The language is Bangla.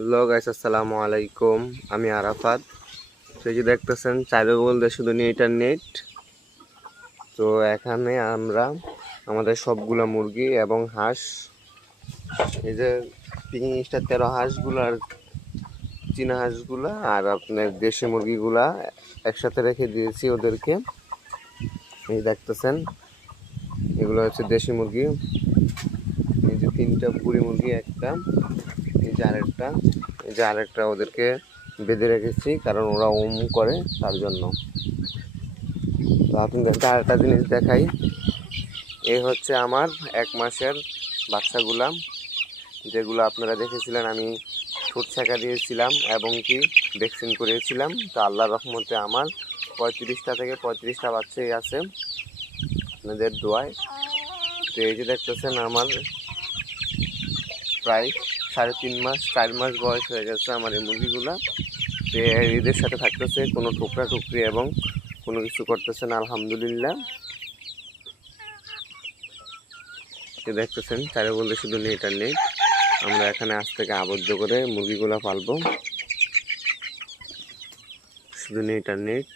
হ্যালো গাইস, আসসালামু আলাইকুম। আমি আরাফাত। তো এই যে দেখতেছেন চাইলে বলতে শুধু নেট আর নেট। তো এখানে আমরা আমাদের সবগুলা মুরগি এবং হাঁস, এই যে পিকিং স্টার 13 হাঁসগুলো আর চীনা হাঁসগুলা আর আপনার দেশি মুরগিগুলা একসাথে রেখে দিয়েছি ওদেরকে। এই দেখতেছেন এগুলো হচ্ছে দেশি মুরগি। এই যে 3টা বুড়ি মুরগি, একটা এই যে আরেকটা ওদেরকে বেঁধে রেখেছি কারণ ওরা করে তার জন্য। তো আপনাদেরকে আরেকটা জিনিস দেখাই। এই হচ্ছে আমার 1 মাসের বাচ্চাগুলা, যেগুলো আপনারা দেখেছিলেন আমি ঠোঁট ছেঁকা দিয়েছিলাম এবং কি ভ্যাকসিন করিয়েছিলাম। তো আল্লাহর রহমতে আমার 35টা থেকে 35টা বাচ্চাই আছে আপনাদের দোয়ায়। তো এই যে দেখতেছেন আমার প্রায় 3.5 মাস 4 মাস বয়স হয়ে গেছে আমার এই মুরগিগুলা। তো এদের সাথে থাকতেছে, কোনো টুকরা টুকরি এবং কোনো কিছু করতেছে না, আলহামদুলিল্লাহ। দেখতেছেন চারে বলতে শুধু নেট আর নেট। আমরা এখানে আজ থেকে আবদ্ধ করে মুরগিগুলা পালবো, শুধু নেট আর নেট।